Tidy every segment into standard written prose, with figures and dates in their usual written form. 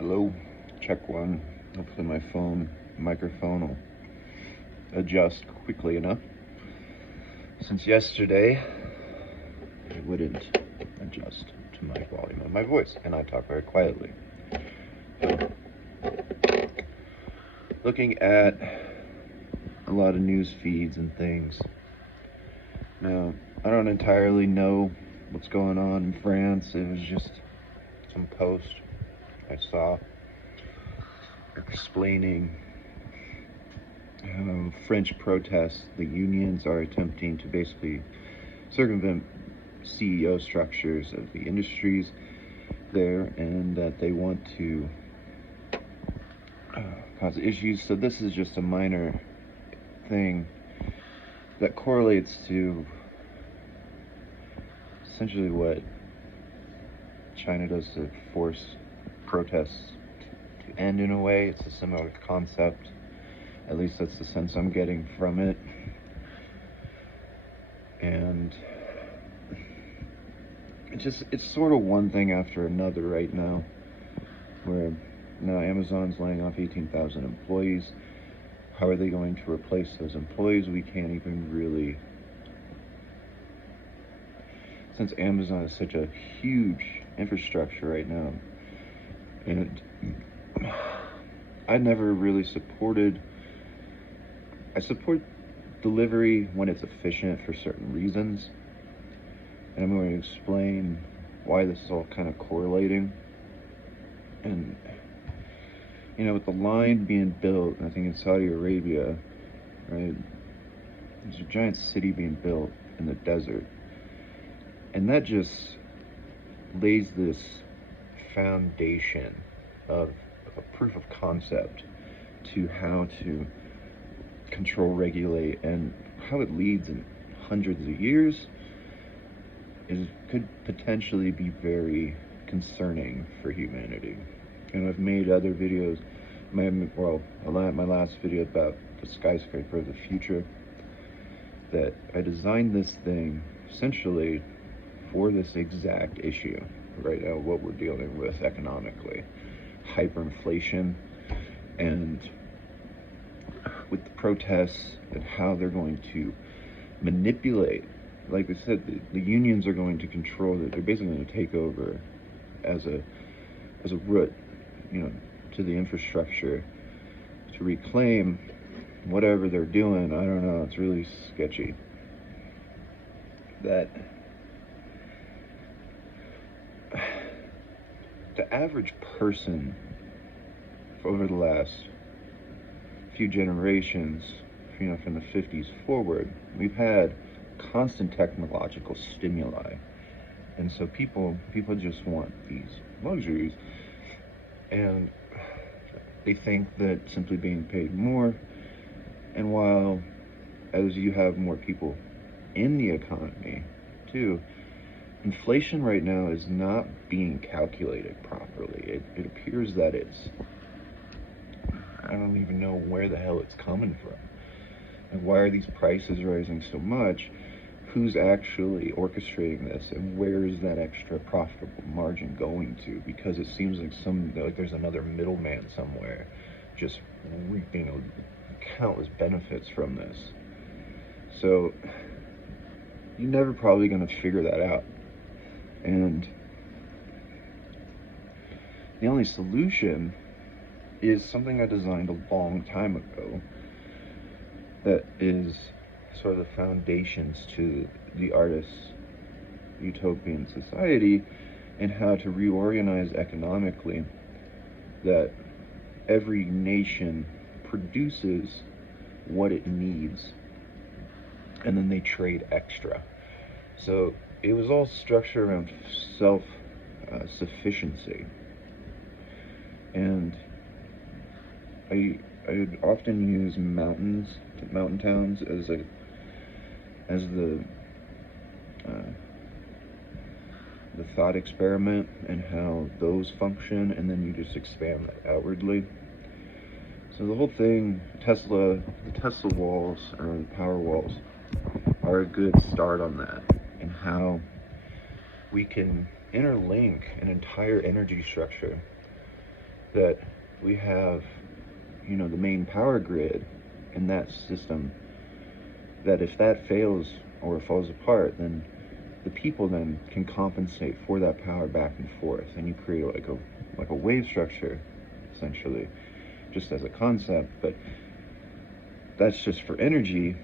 Hello, check one. Hopefully my microphone will adjust quickly enough. Since yesterday, it wouldn't adjust to my volume of my voice, and I talk very quietly. So, looking at a lot of news feeds and things. Now, I don't entirely know what's going on in France. It was just some post I saw explaining how French protests, the unions are attempting to basically circumvent CEO structures of the industries there, and that they want to cause issues. So this is just a minor thing that correlates to essentially what China does to force protests to end in a way. It's a similar concept. At least that's the sense I'm getting from it. And it's sort of one thing after another right now, where now Amazon's laying off 18,000 employees. How are they going to replace those employees? We can't even really, since Amazon is such a huge infrastructure right now, and I never really I support delivery when it's efficient for certain reasons, and I'm going to explain why this is all kind of correlating. And with the line being built, I think in Saudi Arabia, right, there's a giant city being built in the desert, and that just lays this foundation of a proof of concept to how to control, regulate, and how it leads in hundreds of years could potentially be very concerning for humanity. And I've made other videos, my last video about the skyscraper of the future, that I designed this thing essentially for this exact issue right now, what we're dealing with economically, hyperinflation, and with the protests and how they're going to manipulate. Like I said, the unions are going to control it. They're basically going to take over as a root, to the infrastructure to reclaim whatever they're doing. I don't know. It's really sketchy. That the average person over the last few generations, from the 50s forward, we've had constant technological stimuli, and so people just want these luxuries, and they think that simply being paid more, and while as you have more people in the economy too, inflation right now is not being calculated properly. It appears that I don't even know where the hell it's coming from. And why are these prices rising so much? Who's actually orchestrating this, and where is that extra profitable margin going to? Because it seems like there's another middleman somewhere just reaping countless benefits from this. So you're never probably going to figure that out. And the only solution is something I designed a long time ago that is sort of the foundations to the artist's utopian society, and how to reorganize economically, that every nation produces what it needs and then they trade extra. So it was all structured around self-sufficiency. And I would often use mountain towns as the thought experiment, and how those function, and then you just expand that outwardly. So the whole thing, the Tesla walls, or the power walls, are a good start on that, and how we can interlink an entire energy structure that we have, you know, the main power grid in that system, that if that fails or falls apart, then the people then can compensate for that power back and forth, and you create like a wave structure, essentially, just as a concept. But that's just for energy.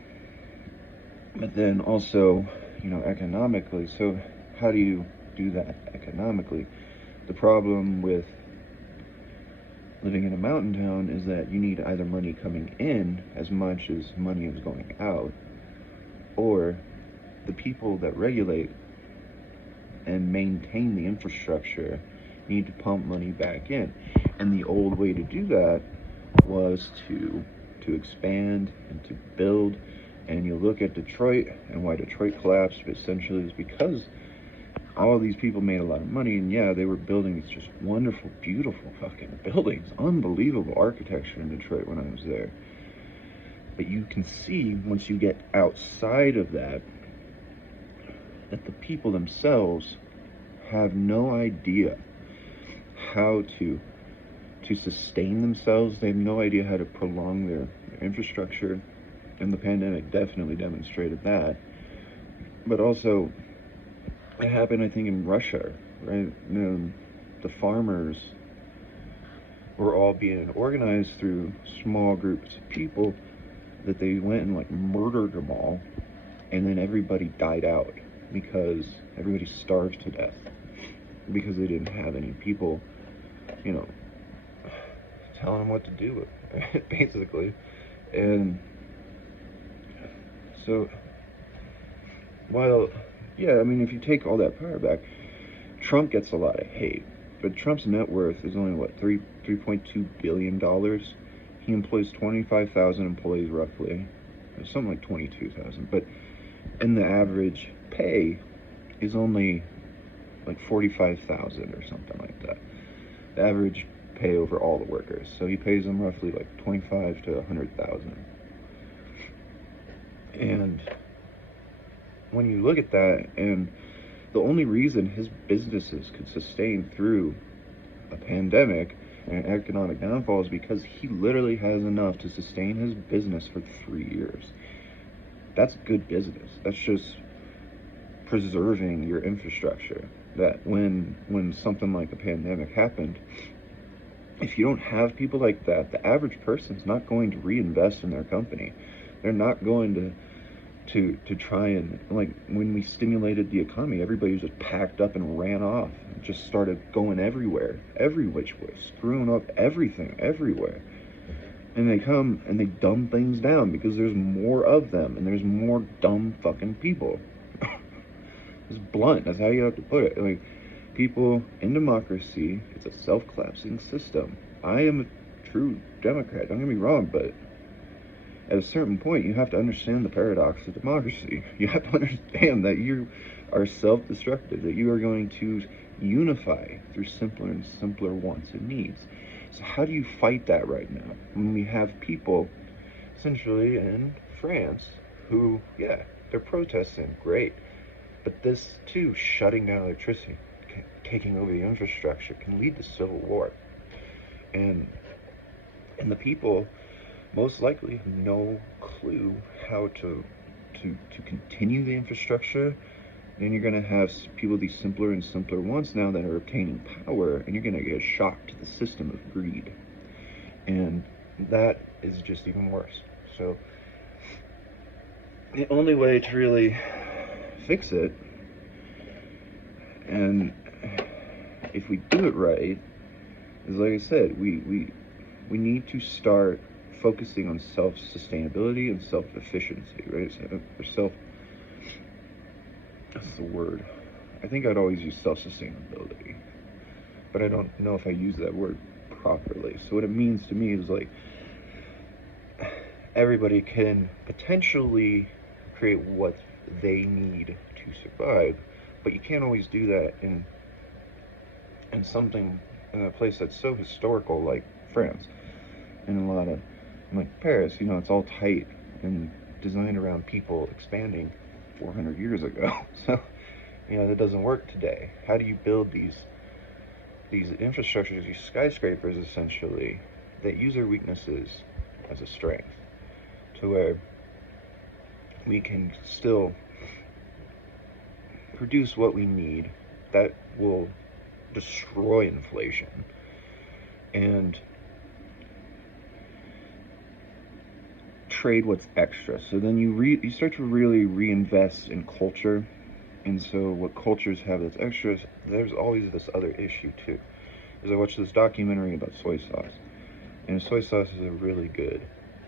But then also, you know, economically. So how do you do that economically? The problem with living in a mountain town is that you need either money coming in as much as money is going out, or the people that regulate and maintain the infrastructure need to pump money back in. And the old way to do that was to expand and to build. And you look at Detroit, and why Detroit collapsed essentially is because all these people made a lot of money, and yeah, they were building these just wonderful, beautiful fucking buildings, unbelievable architecture in Detroit when I was there. But you can see, once you get outside of that, that the people themselves have no idea how to sustain themselves. They have no idea how to prolong their infrastructure, and the pandemic definitely demonstrated that. But also, it happened, I think, in Russia, right? The farmers were all being organized through small groups of people, that they went and like murdered them all, and then everybody died out because everybody starved to death because they didn't have any people, you know, telling them what to do, basically. And so, while, yeah, I mean, if you take all that power back, Trump gets a lot of hate, but Trump's net worth is only, what, $3.2 billion? He employs 25,000 employees, roughly. Something like 22,000. But, and the average pay is only like 45,000 or something like that. The average pay over all the workers. So he pays them roughly like 25 to 100,000. And when you look at that, and the only reason his businesses could sustain through a pandemic and economic downfall is because he literally has enough to sustain his business for 3 years. That's good business. That's just preserving your infrastructure. That when something like a pandemic happened, if you don't have people like that, the average person's not going to reinvest in their company. They're not going to try and, like, when we stimulated the economy, everybody was just packed up and ran off and just started going everywhere, every which way, screwing up everything everywhere. And they come and they dumb things down because there's more of them, and there's more dumb fucking people. It's blunt, that's how you have to put it. Like, people in democracy, it's a self-collapsing system. I am a true Democrat, don't get me wrong, but at a certain point, you have to understand the paradox of democracy. You have to understand that you are self-destructive, that you are going to unify through simpler and simpler wants and needs. So how do you fight that right now? When we have people, essentially in France, who, yeah, they're protesting, great. But this, too, shutting down electricity, taking over the infrastructure, can lead to civil war. And the people most likely have no clue how to continue the infrastructure. Then you're going to have people, these simpler and simpler wants now, that are obtaining power, and you're going to get a shock to the system of greed. And that is just even worse. So the only way to really fix it, and if we do it right, is, like I said, we need to start focusing on self-sustainability and self-efficiency, right? So, that's the word. I think I'd always use self-sustainability, but I don't know if I use that word properly. So what it means to me is, like, everybody can potentially create what they need to survive, but you can't always do that in a place that's so historical like France, and a lot of, like, Paris, you know, it's all tight and designed around people expanding 400 years ago. So, you know, that doesn't work today. How do you build these these infrastructures, these skyscrapers, essentially, that use their weaknesses as a strength, to where we can still produce what we need that will destroy inflation and trade what's extra. So then you start to really reinvest in culture. And so what cultures have that's extra, there's always this other issue too. Is I watched this documentary about soy sauce, and soy sauce is a really good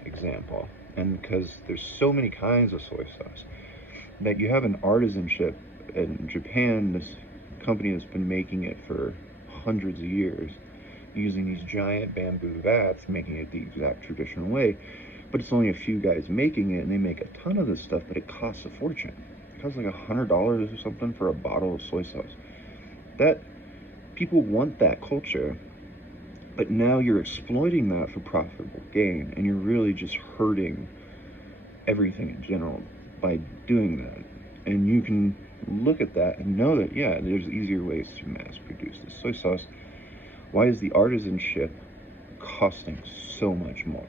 example. And because there's so many kinds of soy sauce, that you have an artisanship in Japan, this company that's been making it for hundreds of years, using these giant bamboo vats, making it the exact traditional way. But it's only a few guys making it, and they make a ton of this stuff, but it costs a fortune. It costs like $100 or something for a bottle of soy sauce. That people want that culture, but now you're exploiting that for profitable gain, and you're really just hurting everything in general by doing that. And you can look at that and know that, yeah, there's easier ways to mass produce this soy sauce. Why is the artisanship costing so much more?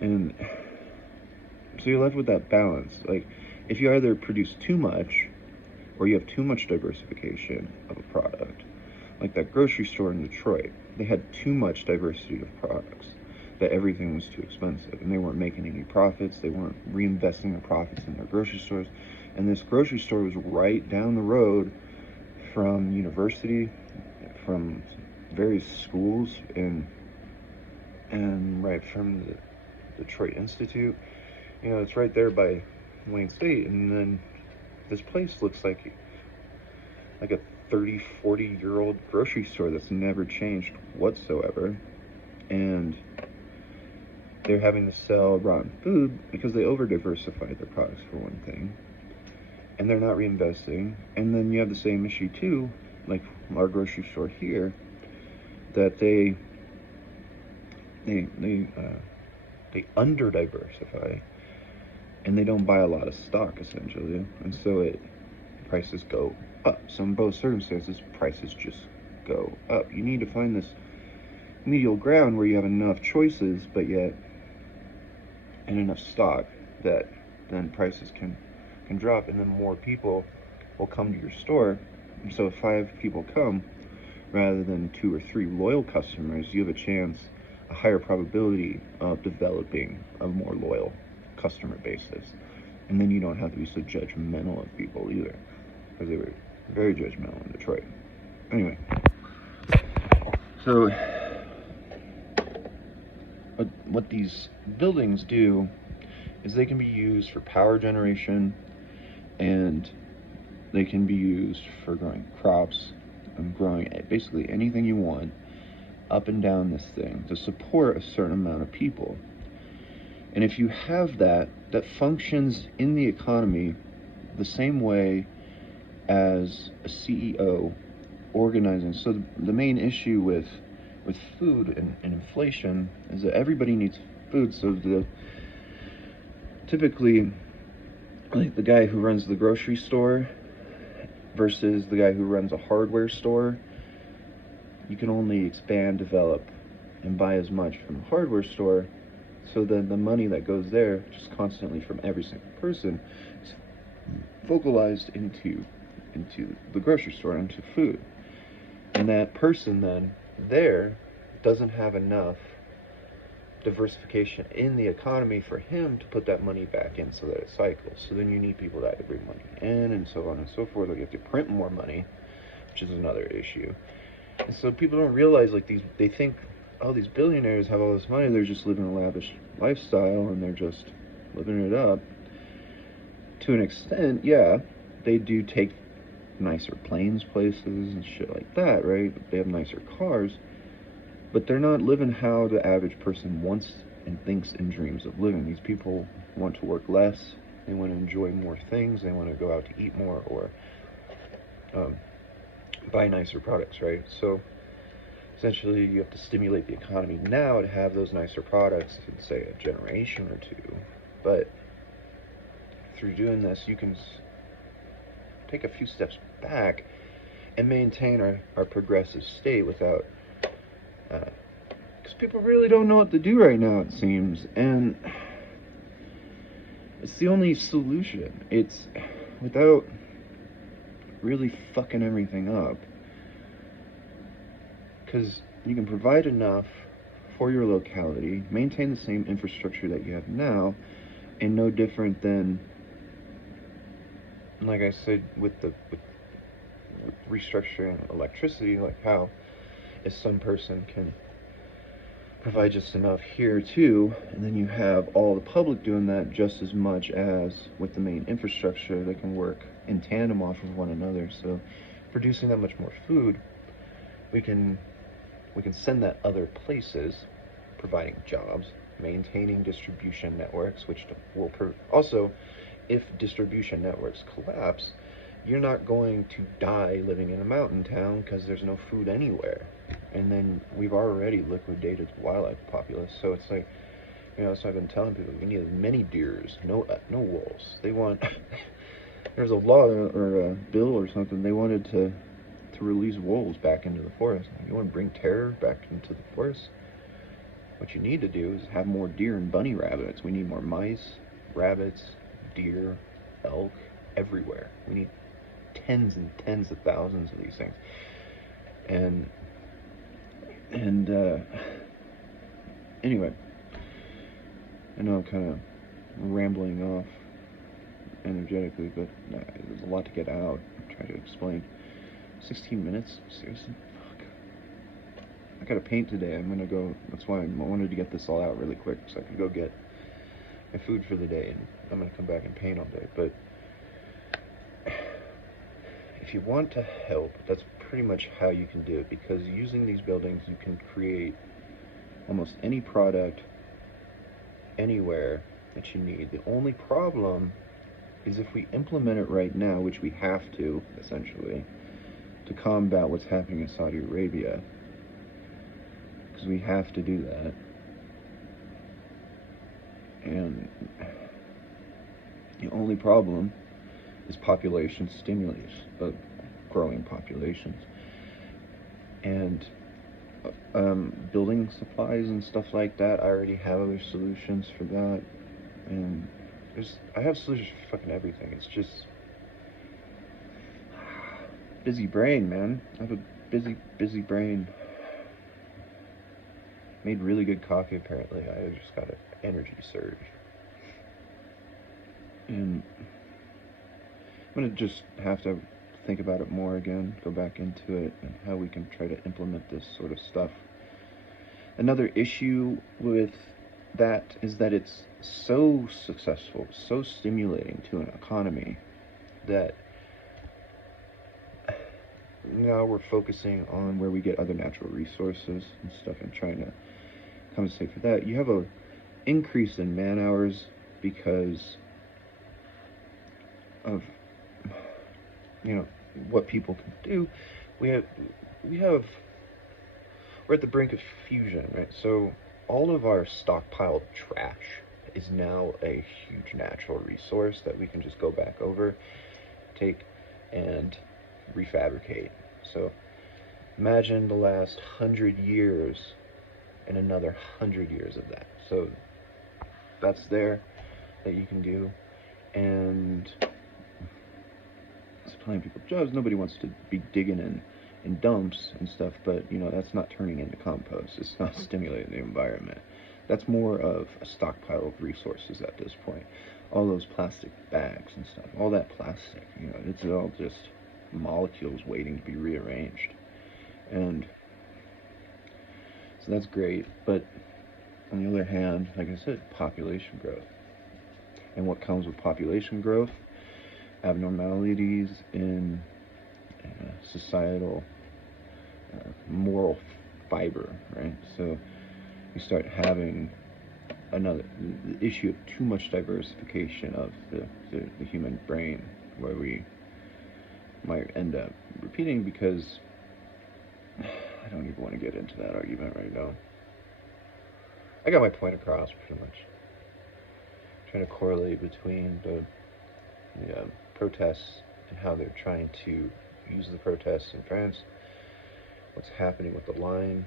And so you're left with that balance. Like, if you either produce too much or you have too much diversification of a product, like that grocery store in Detroit, they had too much diversity of products, that everything was too expensive, and they weren't making any profits. They weren't reinvesting the profits in their grocery stores. And this grocery store was right down the road from university, from various schools, and right from the Detroit Institute. You know, it's right there by Wayne State. And then this place looks like a 30, 40-year-old grocery store that's never changed whatsoever. And they're having to sell rotten food because they over-diversified their products, for one thing. And they're not reinvesting. And then you have the same issue too, like our grocery store here, that they under-diversify, and they don't buy a lot of stock, essentially. And so prices go up. So in both circumstances, prices just go up. You need to find this medial ground where you have enough choices, but yet and enough stock that then prices can drop, and then more people will come to your store. And so if 5 people come rather than 2 or 3 loyal customers, you have a higher probability of developing a more loyal customer basis. And then you don't have to be so judgmental of people either, because they were very judgmental in Detroit. Anyway, so what these buildings do is they can be used for power generation, and they can be used for growing crops and growing basically anything you want up and down this thing to support a certain amount of people. And if you have that functions in the economy the same way as a CEO organizing. So the main issue with food and inflation is that everybody needs food. So typically, like the guy who runs the grocery store versus the guy who runs a hardware store, you can only expand, develop, and buy as much from the hardware store. So then the money that goes there, just constantly from every single person, is vocalized into the grocery store, into food. And that person then there doesn't have enough diversification in the economy for him to put that money back in so that it cycles. So then you need people that bring money in, and so on and so forth. Or you have to print more money, which is another issue. And so people don't realize, like, they think, oh, these billionaires have all this money, they're just living a lavish lifestyle and they're just living it up. To an extent, yeah, they do take nicer planes places and shit like that, right? They have nicer cars, but they're not living how the average person wants and thinks and dreams of living. These people want to work less, they want to enjoy more things, they want to go out to eat more, or buy nicer products, right? So essentially you have to stimulate the economy now to have those nicer products in, say, a generation or two. But through doing this, you can take a few steps back and maintain our progressive state without, because people really don't know what to do right now, it seems, and it's the only solution. It's without really fucking everything up, because you can provide enough for your locality, maintain the same infrastructure that you have now, and no different than, like I said, with restructuring electricity, like how if some person can provide just enough here too, and then you have all the public doing that just as much as with the main infrastructure, they can work in tandem off of one another. So producing that much more food, we can send that other places, providing jobs, maintaining distribution networks, which will also, if distribution networks collapse, you're not going to die living in a mountain town because there's no food anywhere. And then we've already liquidated the wildlife populace, so it's like, so I've been telling people we need as many deers, no wolves. They want there's a law or a bill or something. They wanted to release wolves back into the forest. You want to bring terror back into the forest? What you need to do is have more deer and bunny rabbits. We need more mice, rabbits, deer, elk, everywhere. We need tens and tens of thousands of these things. And anyway, I know I'm kind of rambling off energetically, but there's a lot to get out. Try to explain. 16 minutes? Seriously? Fuck. I gotta paint today. I'm gonna go. That's why I wanted to get this all out really quick, so I could go get my food for the day, and I'm gonna come back and paint all day. But if you want to help, that's pretty much how you can do it, because using these buildings, you can create almost any product anywhere that you need. The only problem is if we implement it right now, which we have to, essentially, to combat what's happening in Saudi Arabia, because we have to do that. And the only problem is population stimulus, growing populations, and building supplies and stuff like that. I already have other solutions for that, and I have solutions for fucking everything. It's just busy brain, man. I have a busy brain. Made really good coffee, apparently. I just got an energy surge. And I'm gonna just have to think about it more again, go back into it, and how we can try to implement this sort of stuff. Another issue with that is that it's so successful, so stimulating to an economy, that now we're focusing on where we get other natural resources and stuff and trying to compensate for that. You have a increase in man hours because of what people can do. We're at the brink of fusion, right? So all of our stockpiled trash is now a huge natural resource that we can just go back over, take, and refabricate. So imagine the last 100 years and another 100 years of that. So that's there that you can do, and it's plenty of people jobs. Nobody wants to be digging in dumps and stuff, but that's not turning into compost. It's not stimulating the environment. That's more of a stockpile of resources at this point. All those plastic bags and stuff, all that plastic, it's all just molecules waiting to be rearranged. And so that's great, but on the other hand, like I said, population growth. And what comes with population growth? Abnormalities in societal moral fiber, right? So you start having the issue of too much diversification of the human brain, where we might end up repeating, because I don't even want to get into that argument right now. I got my point across, pretty much. Trying to correlate between the protests and how they're trying to views of the protests in France, what's happening with the line,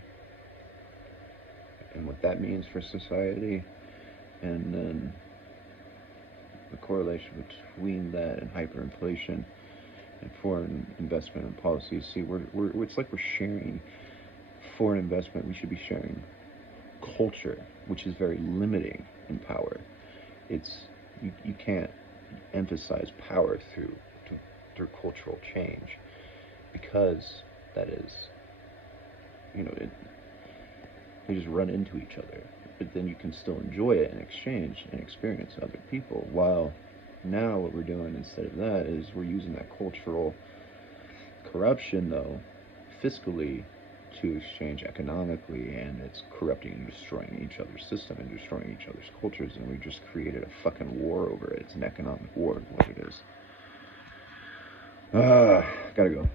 and what that means for society, and then the correlation between that and hyperinflation and foreign investment and policies. See, it's like we're sharing foreign investment. We should be sharing culture, which is very limiting in power. You can't emphasize power through cultural change, because that is, they just run into each other. But then you can still enjoy it and exchange and experience other people. While now what we're doing instead of that is we're using that cultural corruption, though, fiscally, to exchange economically, and it's corrupting and destroying each other's system and destroying each other's cultures, and we just created a fucking war over it. It's an economic war, is what it is. Gotta go.